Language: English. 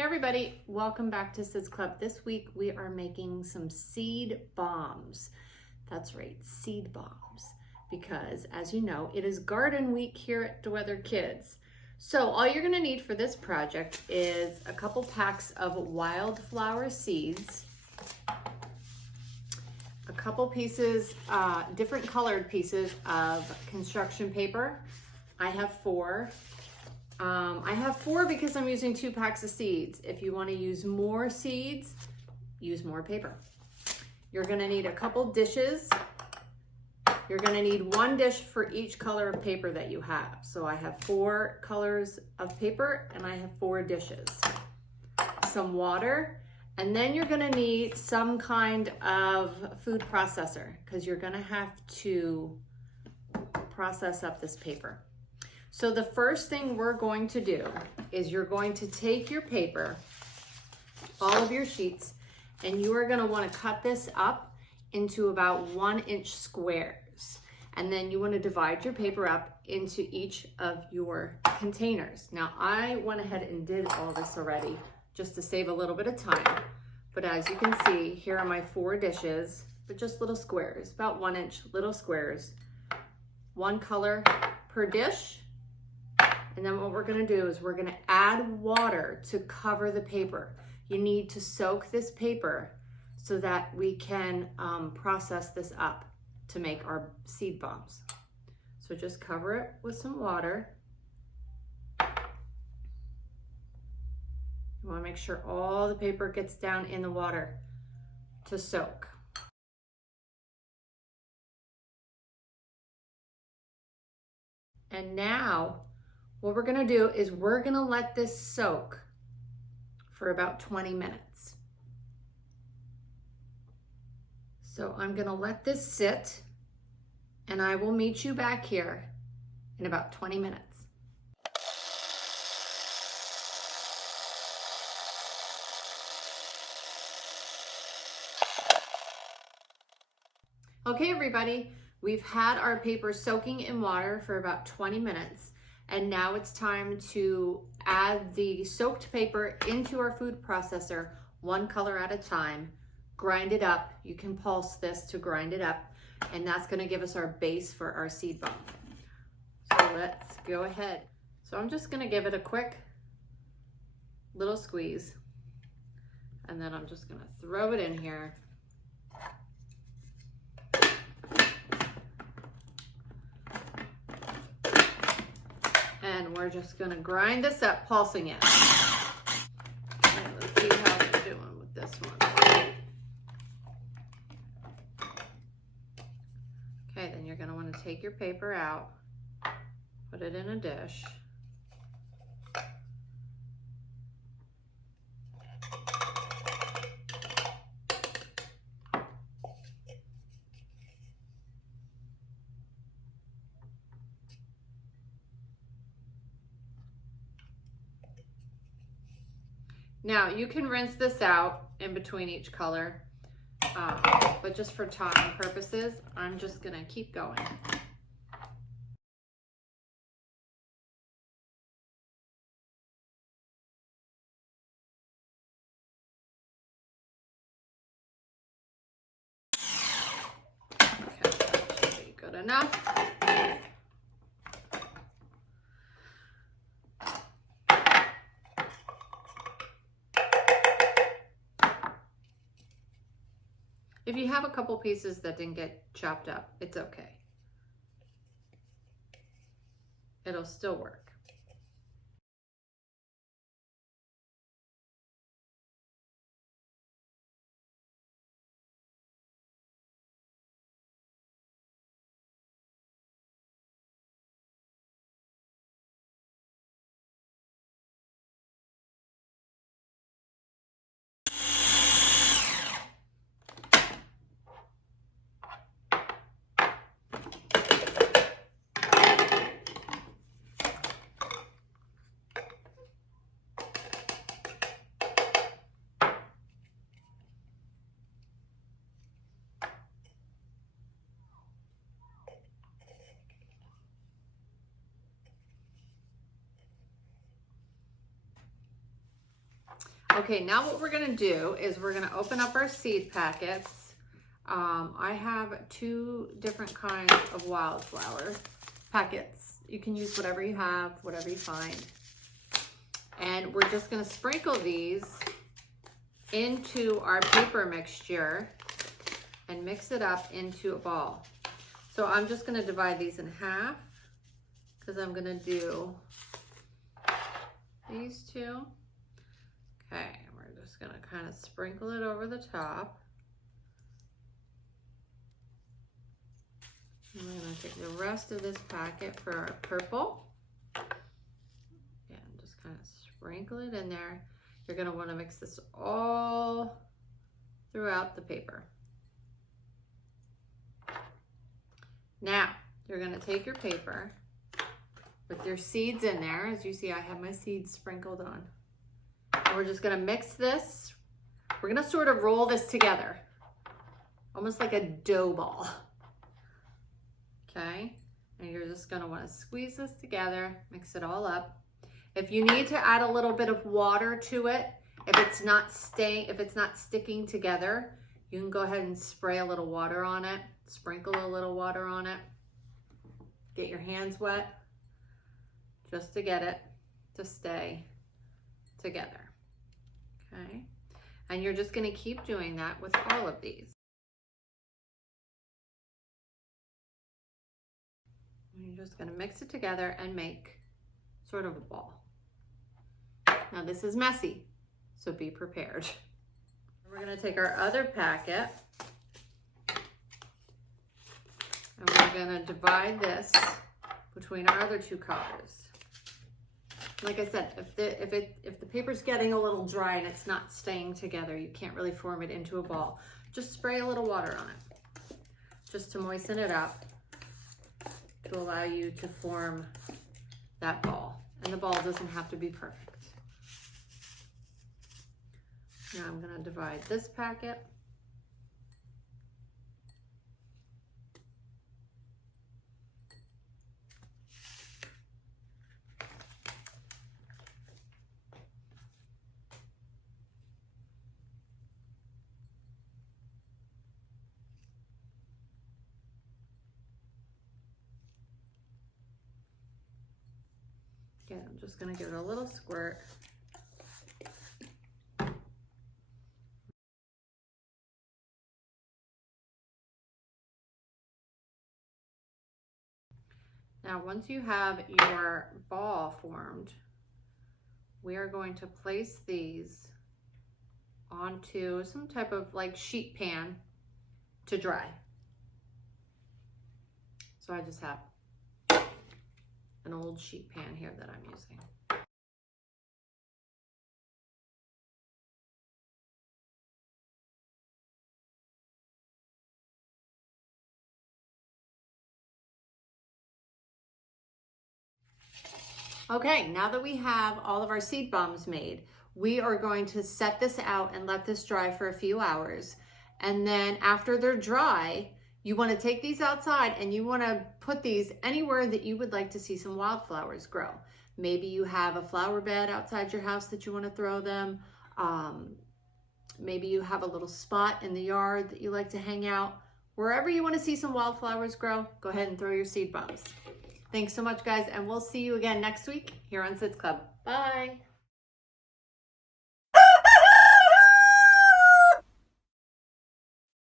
Hey everybody, welcome back to Sid's Club. This week we are making some seed bombs. That's right, seed bombs. Because as you know, it is garden week here at DeWeather Kids. So all you're gonna need for this project is a couple packs of wildflower seeds, a couple pieces, different colored pieces of construction paper. I have four. I have four because I'm using 2 packs of seeds. If you want to use more seeds, use more paper. You're going to need a couple dishes. You're going to need 1 dish for each color of paper that you have. So I have 4 colors of paper and I have 4 dishes. Some water, and then you're going to need some kind of food processor because you're going to have to process up this paper. So the first thing we're going to do is you're going to take your paper, all of your sheets, and you are going to want to cut this up into about 1-inch squares. And then you want to divide your paper up into each of your containers. Now I went ahead and did all this already just to save a little bit of time. But as you can see, here are my 4 dishes, but just little squares, about 1-inch little squares, 1 color per dish. And then what we're gonna do is we're gonna add water to cover the paper. You need to soak this paper so that we can process this up to make our seed bombs. So just cover it with some water. You wanna make sure all the paper gets down in the water to soak. And now, what we're gonna do is we're gonna let this soak for about 20 minutes. So I'm gonna let this sit and I will meet you back here in about 20 minutes. Okay, everybody, we've had our paper soaking in water for about 20 minutes. And now it's time to add the soaked paper into our food processor, 1 color at a time. Grind it up. You can pulse this to grind it up. And that's gonna give us our base for our seed bomb. So let's go ahead. So I'm just gonna give it a quick little squeeze. And then I'm just gonna throw it in here. And we're just gonna grind this up, pulsing it. And let's see how we're doing with this one. Okay, then you're gonna wanna take your paper out, put it in a dish. Now you can rinse this out in between each color, but just for time purposes, I'm just gonna keep going. Okay, that should be good enough. If you have a couple pieces that didn't get chopped up, it's okay. It'll still work. Okay, now what we're gonna do is we're gonna open up our seed packets. I have 2 different kinds of wildflower packets. You can use whatever you have, whatever you find. And we're just gonna sprinkle these into our paper mixture and mix it up into a ball. So I'm just gonna divide these in half because I'm gonna do these 2. Okay, we're just gonna kind of sprinkle it over the top. And we're gonna take the rest of this packet for our purple. Again, just kind of sprinkle it in there. You're gonna wanna mix this all throughout the paper. Now, you're gonna take your paper with your seeds in there. As you see, I have my seeds sprinkled on. And we're just gonna mix this. We're gonna sort of roll this together, almost like a dough ball. Okay, and you're just gonna wanna squeeze this together, mix it all up. If you need to add a little bit of water to it, if it's not sticking together, you can go ahead and spray a little water on it, sprinkle a little water on it, get your hands wet, just to get it to stay together. Okay, and you're just gonna keep doing that with all of these. And you're just gonna mix it together and make sort of a ball. Now this is messy, so be prepared. We're gonna take our other packet and we're gonna divide this between our other 2 colors. Like I said, if the paper's getting a little dry and it's not staying together, you can't really form it into a ball. Just spray a little water on it, just to moisten it up, to allow you to form that ball. And the ball doesn't have to be perfect. Now I'm gonna divide this packet. Again, I'm just gonna give it a little squirt. Now, once you have your ball formed, we are going to place these onto some type of like sheet pan to dry. So I just have an old sheet pan here that I'm using. Okay, now that we have all of our seed bombs made, we are going to set this out and let this dry for a few hours. And then after they're dry, you want to take these outside and you want to put these anywhere that you would like to see some wildflowers grow. Maybe you have a flower bed outside your house that you want to throw them. Maybe you have a little spot in the yard that you like to hang out. Wherever you want to see some wildflowers grow, go ahead and throw your seed bombs. Thanks so much, guys, and we'll see you again next week here on Sits Club. Bye.